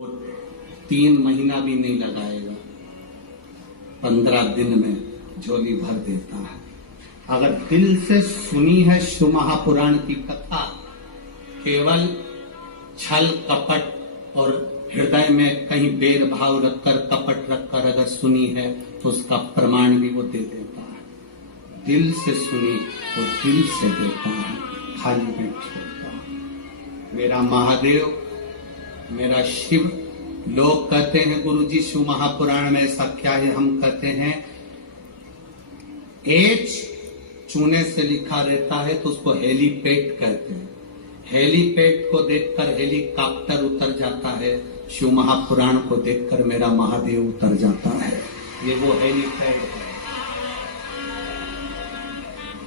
वो 3 महीना भी नहीं लगाएगा, 15 दिन में झोली भर देता है। अगर दिल से सुनी है शिव महापुराण की कथा, केवल छल कपट और हृदय में कहीं बेर भाव रखकर कपट रखकर अगर सुनी है तो उसका प्रमाण भी वो दे देता है। दिल से सुनी वो दिल से देता है, खाली नहीं छोड़ता। मेरा महादेव, मेरा शिव, लोग कहते हैं गुरुजी शिव महापुराण में ऐसा क्या है, हम कहते हैं एच चूने से लिखा रहता है तो उसको हेलीपैड कहते हैं। हेलीपैड को देखकर हेलीकॉप्टर उतर जाता है, शिव महापुराण को देखकर मेरा महादेव उतर जाता है। ये वो हेलीपैड है।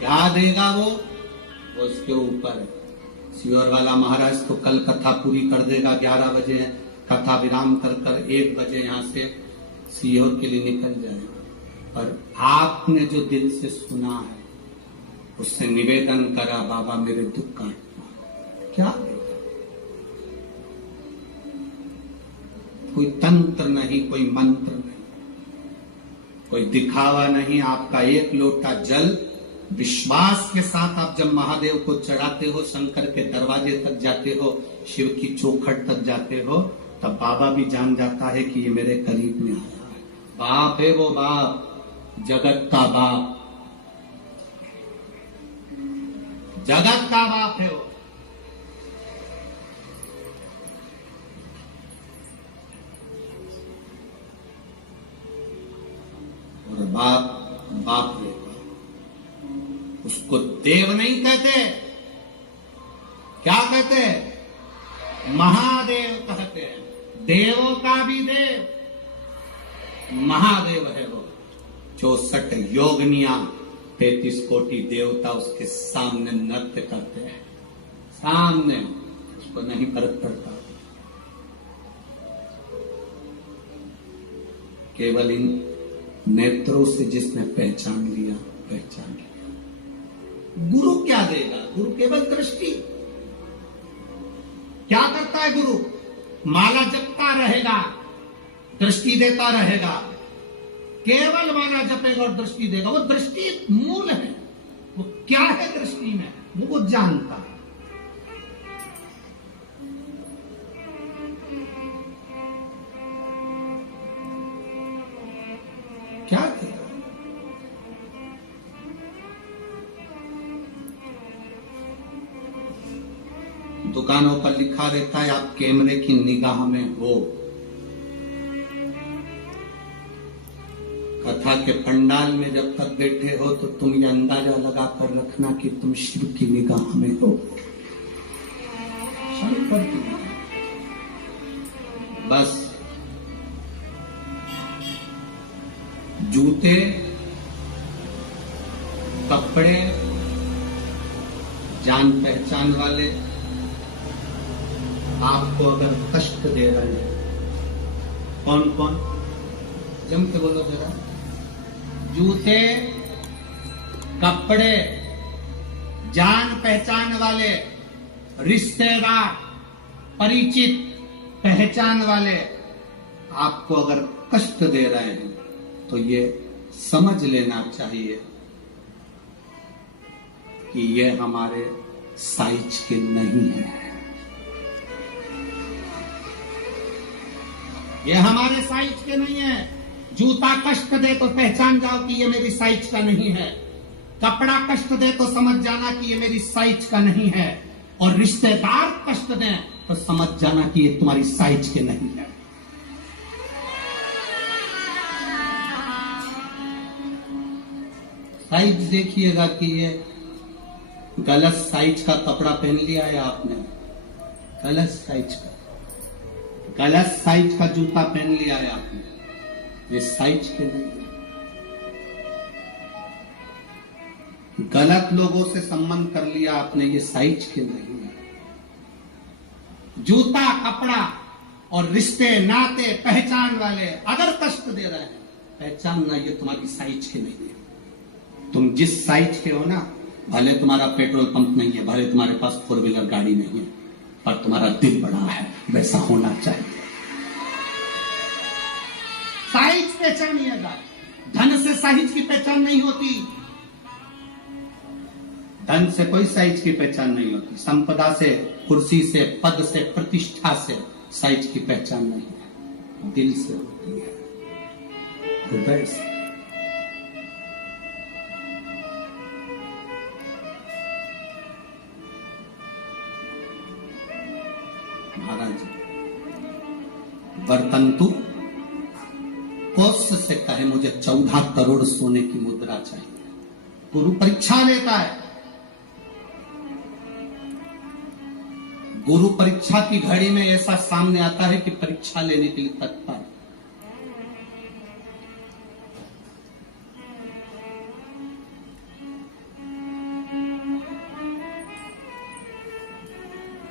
क्या देगा वो उसके ऊपर है। सियोर वाला महाराज तो कल कथा पूरी कर देगा, 11 बजे कथा विराम कर 1 बजे यहाँ से सीहोर के लिए निकल जाएगा। और आपने जो दिल से सुना है उससे निवेदन करा, बाबा मेरे दुख काटना, क्या देगा? कोई तंत्र नहीं, कोई मंत्र नहीं, कोई दिखावा नहीं। आपका 1 लोटा जल विश्वास के साथ आप जब महादेव को चढ़ाते हो, शंकर के दरवाजे तक जाते हो, शिव की चौखट तक जाते हो, तब बाबा भी जान जाता है कि ये मेरे करीब में आया है। बाप है वो, बाप, जगत का बाप, जगत का बाप है वो। और बाप बाप है, उसको देव नहीं कहते, क्या कहते? महादेव कहते हैं। देवों का भी देव महादेव है वो। 64 योगनिया, 33 कोटि देवता उसके सामने नृत्य करते हैं, सामने, उसको नहीं फर्क पड़ता। केवल इन नेत्रों से जिसने पहचान लिया, पहचान लिया। गुरु क्या देगा? गुरु केवल दृष्टि। क्या करता है गुरु? माला जपता रहेगा, दृष्टि देता रहेगा। केवल माला जपेगा और दृष्टि देगा। वो दृष्टि मूल है। वो क्या है दृष्टि में, वो जानता है। क्या देगा? दुकानों पर लिखा रहता है आप कैमरे की निगाह में हो। कथा के पंडाल में जब तक बैठे हो तो तुम ये अंदाजा लगा कर रखना कि तुम शिव की निगाह में हो, शंकर की निगाह। बस जूते, कपड़े, जान पहचान वाले आपको अगर कष्ट दे रहे हैं, कौन कौन? जम के बोलो जरा। जूते, कपड़े, जान पहचान वाले, रिश्तेदार, परिचित, पहचान वाले आपको अगर कष्ट दे रहे हैं तो ये समझ लेना चाहिए कि ये हमारे साइज के नहीं है। ये हमारे साइज के नहीं है। जूता कष्ट दे तो पहचान जाओ कि ये मेरी साइज का नहीं है। कपड़ा कष्ट दे तो समझ जाना कि ये मेरी साइज का नहीं है। और रिश्तेदार कष्ट दे तो समझ जाना कि ये तुम्हारी साइज के नहीं है। साइज देखिएगा कि ये गलत साइज का कपड़ा पहन लिया है आपने, गलत साइज का, गलत साइज का जूता पहन लिया है आपने, ये साइज के नहीं है। गलत लोगों से संबंध कर लिया आपने, ये साइज के नहीं है। जूता, कपड़ा और रिश्ते, नाते, पहचान वाले अगर कष्ट दे रहे हैं, पहचानना ये तुम्हारी साइज के नहीं है। तुम जिस साइज के हो ना, भले तुम्हारा पेट्रोल पंप नहीं है, भले तुम्हारे पास 4 व्हीलर गाड़ी नहीं है, पर तुम्हारा दिल बड़ा है, वैसा होना चाहिए। पहचानिएगा। धन से साइज की पहचान नहीं होती, धन से कोई साइज की पहचान नहीं होती। संपदा से, कुर्सी से, पद से, प्रतिष्ठा से साइज की पहचान नहीं है, दिल से होती है, हृदय से। महाराज वर्तंतु कोष से कहे मुझे 14 करोड़ सोने की मुद्रा चाहिए। गुरु परीक्षा लेता है, गुरु परीक्षा की घड़ी में ऐसा सामने आता है कि परीक्षा लेने के लिए तत्पर।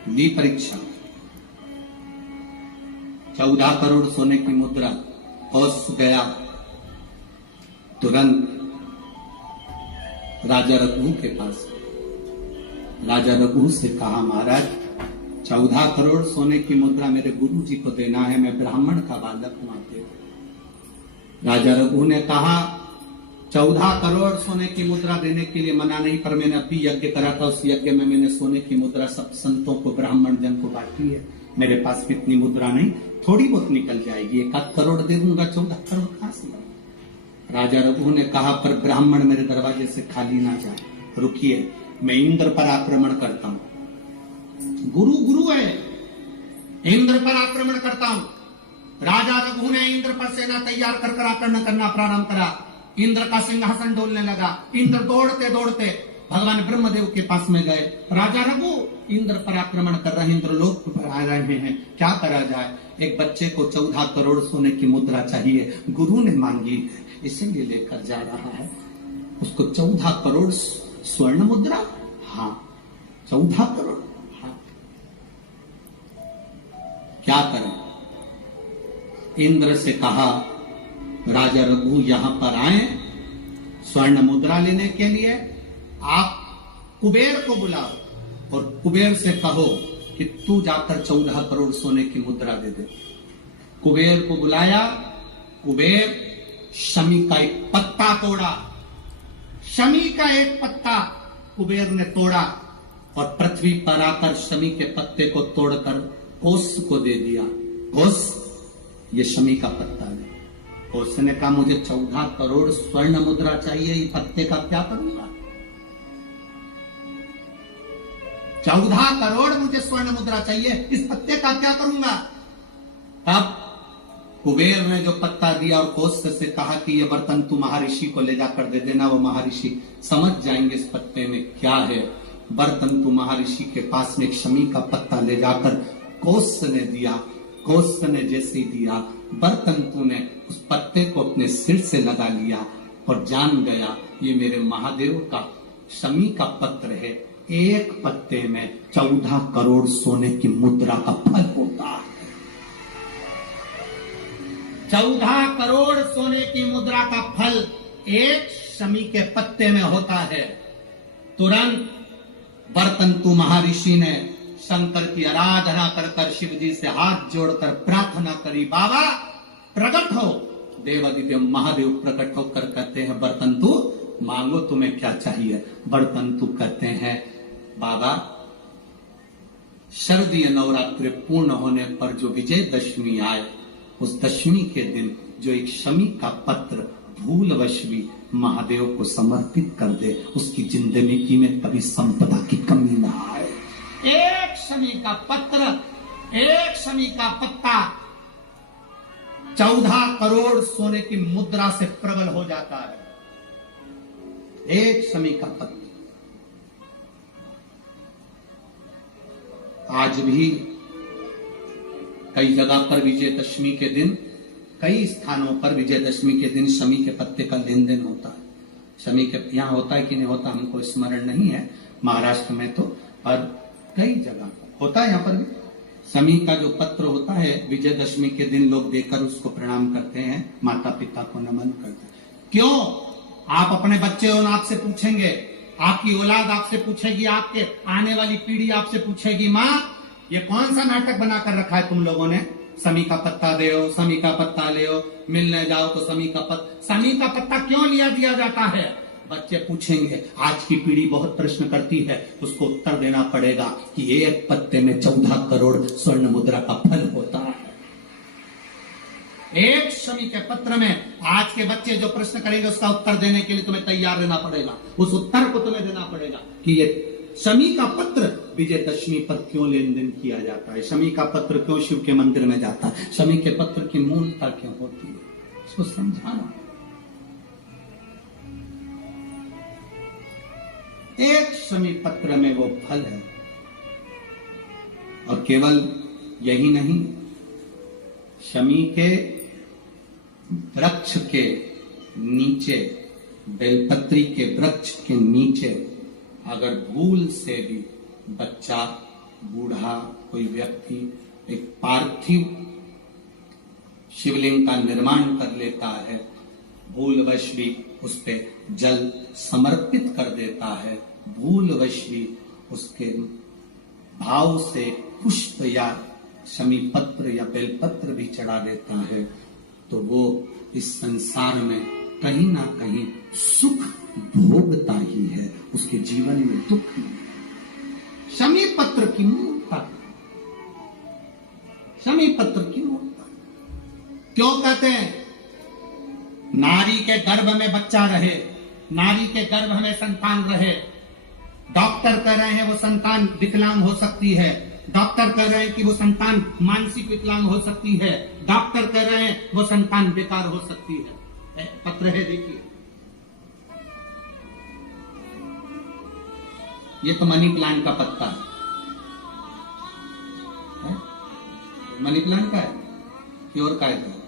ली परीक्षा, 14 करोड़ सोने की मुद्रा, होश गया, तुरंत राजा रघु के पास। राजा रघु से कहा, महाराज 14 करोड़ सोने की मुद्रा मेरे गुरु जी को देना है, मैं ब्राह्मण का बालक हूं, आप दे। राजा रघु ने कहा 14 करोड़ सोने की मुद्रा देने के लिए मना नहीं, पर मैंने अभी यज्ञ करा था, उस यज्ञ में मैंने सोने की मुद्रा सब संतों को, ब्राह्मण जन को बांटी है। मेरे पास भी इतनी मुद्रा नहीं, थोड़ी बहुत निकल जाएगी, 1 करोड़ दे दूंगा, 14 करोड़ कहां से। राजा रघु ने कहा, पर ब्राह्मण मेरे दरवाजे से खाली ना जाए, रुकिए, मैं इंद्र पर आक्रमण करता हूं। गुरु गुरु है, इंद्र पर आक्रमण करता हूं। राजा रघु ने इंद्र पर सेना तैयार कर आक्रमण करना प्रारंभ करा। इंद्र का सिंहासन डोलने लगा। इंद्र दौड़ते दौड़ते भगवान ब्रह्मदेव के पास में गए। राजा रघु इंद्र पर आक्रमण कर रहे हैं, इंद्र लोक पर आ रहे हैं, क्या करा जाए। एक बच्चे को 14 करोड़ सोने की मुद्रा चाहिए, गुरु ने मांगी है, इसीलिए लेकर जा रहा है। उसको 14 करोड़ स्वर्ण मुद्रा, हाँ 14 करोड़, हाँ क्या करें। इंद्र से कहा, राजा रघु यहां पर आए स्वर्ण मुद्रा लेने के लिए, आप कुबेर को बुलाओ और कुबेर से कहो कि तू जाकर 14 करोड़ सोने की मुद्रा दे दे। कुबेर को बुलाया। कुबेर शमी का एक पत्ता तोड़ा, शमी का एक पत्ता कुबेर ने तोड़ा और पृथ्वी पर आकर शमी के पत्ते को तोड़कर कोस को दे दिया। कोस ये शमी का पत्ता है। उसने कहा, मुझे 14 करोड़ स्वर्ण मुद्रा चाहिए, ये पत्ते का क्या करूंगा। 14 करोड़ मुझे स्वर्ण मुद्रा चाहिए, इस पत्ते का क्या करूंगा। तब कुबेर ने जो पत्ता दिया और कोस से कहा कि ये बर्तन तू महर्षि को ले जाकर दे देना, वो महर्षि समझ जाएंगे इस पत्ते में क्या है। बर्तन तू महर्षि के पास में एक शमी का पत्ता ले जाकर कोस ने दिया। कोस ने जैसे दिया, बर्तन तू ने उस पत्ते को अपने सिर से लगा लिया और जान गया ये मेरे महादेव का शमी का पत्र है। एक पत्ते में 14 करोड़ सोने की मुद्रा का फल होता है। 14 करोड़ सोने की मुद्रा का फल एक शमी के पत्ते में होता है। तुरंत बर्तंतु महर्षि ने शंकर की आराधना कर कर शिव जी से हाथ जोड़कर प्रार्थना करी, बाबा प्रकट हो। देवादिदेव महादेव प्रकट होकर कहते हैं, बर्तंतु मांगो तुम्हें क्या चाहिए। बर्तंतु कहते हैं, बाबा शरदीय नवरात्रि पूर्ण होने पर जो विजयदशमी आए, उस दशमी के दिन जो एक शमी का पत्र भूलवश भी महादेव को समर्पित कर दे, उसकी जिंदगी में कभी संपदा की कमी ना आए। एक शमी का पत्र, एक शमी का पत्ता 14 करोड़ सोने की मुद्रा से प्रबल हो जाता है। एक शमी का पत्र। आज भी कई जगह पर विजयदशमी के दिन, कई स्थानों पर विजयदशमी के दिन शमी के पत्ते का लेन देन होता है। शमी के यहाँ होता है कि नहीं होता हमको स्मरण नहीं है, महाराष्ट्र में तो, और कई जगह पर होता है। यहाँ पर भी शमी का जो पत्र होता है, विजयदशमी के दिन लोग देकर उसको प्रणाम करते हैं, माता पिता को नमन करते हैं। क्यों? आप अपने बच्चे और आपसे पूछेंगे, आपकी औलाद आपसे पूछेगी, आपके आने वाली पीढ़ी आपसे पूछेगी, माँ ये कौन सा नाटक बनाकर रखा है तुम लोगों ने, समी का पत्ता दे, समी का पत्ता ले, मिलने जाओ तो समी का पत्ता क्यों लिया दिया जाता है? बच्चे पूछेंगे, आज की पीढ़ी बहुत प्रश्न करती है, उसको उत्तर देना पड़ेगा कि एक पत्ते में 14 करोड़ स्वर्ण मुद्रा का फल होता है। एक शमी के पत्र में आज के बच्चे जो प्रश्न करेंगे उसका उत्तर देने के लिए तुम्हें तैयार रहना पड़ेगा। उस उत्तर को तुम्हें देना पड़ेगा कि ये शमी का पत्र विजयदशमी पर क्यों लेन देन किया जाता है, शमी का पत्र क्यों शिव के मंदिर में जाता है, शमी के पत्र की मूलता क्यों होती है, इसको समझाना। एक शमी पत्र में वो फल है। और केवल यही नहीं, शमी के वृक्ष के नीचे, बेलपत्री के वृक्ष के नीचे अगर भूल से भी बच्चा, बूढ़ा, कोई व्यक्ति एक पार्थिव शिवलिंग का निर्माण कर लेता है, भूलवश भी उस पे जल समर्पित कर देता है, भूलवश भी उसके भाव से पुष्प या शमी पत्र या बेलपत्र भी चढ़ा देता है, तो वो इस संसार में कहीं ना कहीं सुख भोगता ही है, उसके जीवन में दुख नहीं। शमी पत्र की मूर्ता, शमी पत्र की मूर्ता क्यों कहते हैं? नारी के गर्भ में बच्चा रहे, नारी के गर्भ में संतान रहे। डॉक्टर कह रहे हैं वो संतान विकलांग हो सकती है, डॉक्टर कह रहे हैं कि वो संतान मानसिक विकलांग हो सकती है, डॉक्टर कह रहे हैं वो संतान बेकार हो सकती है। पत्र है, देखिए, ये तो मनी प्लांट का पत्ता है? मनी प्लांट का है कि और का है?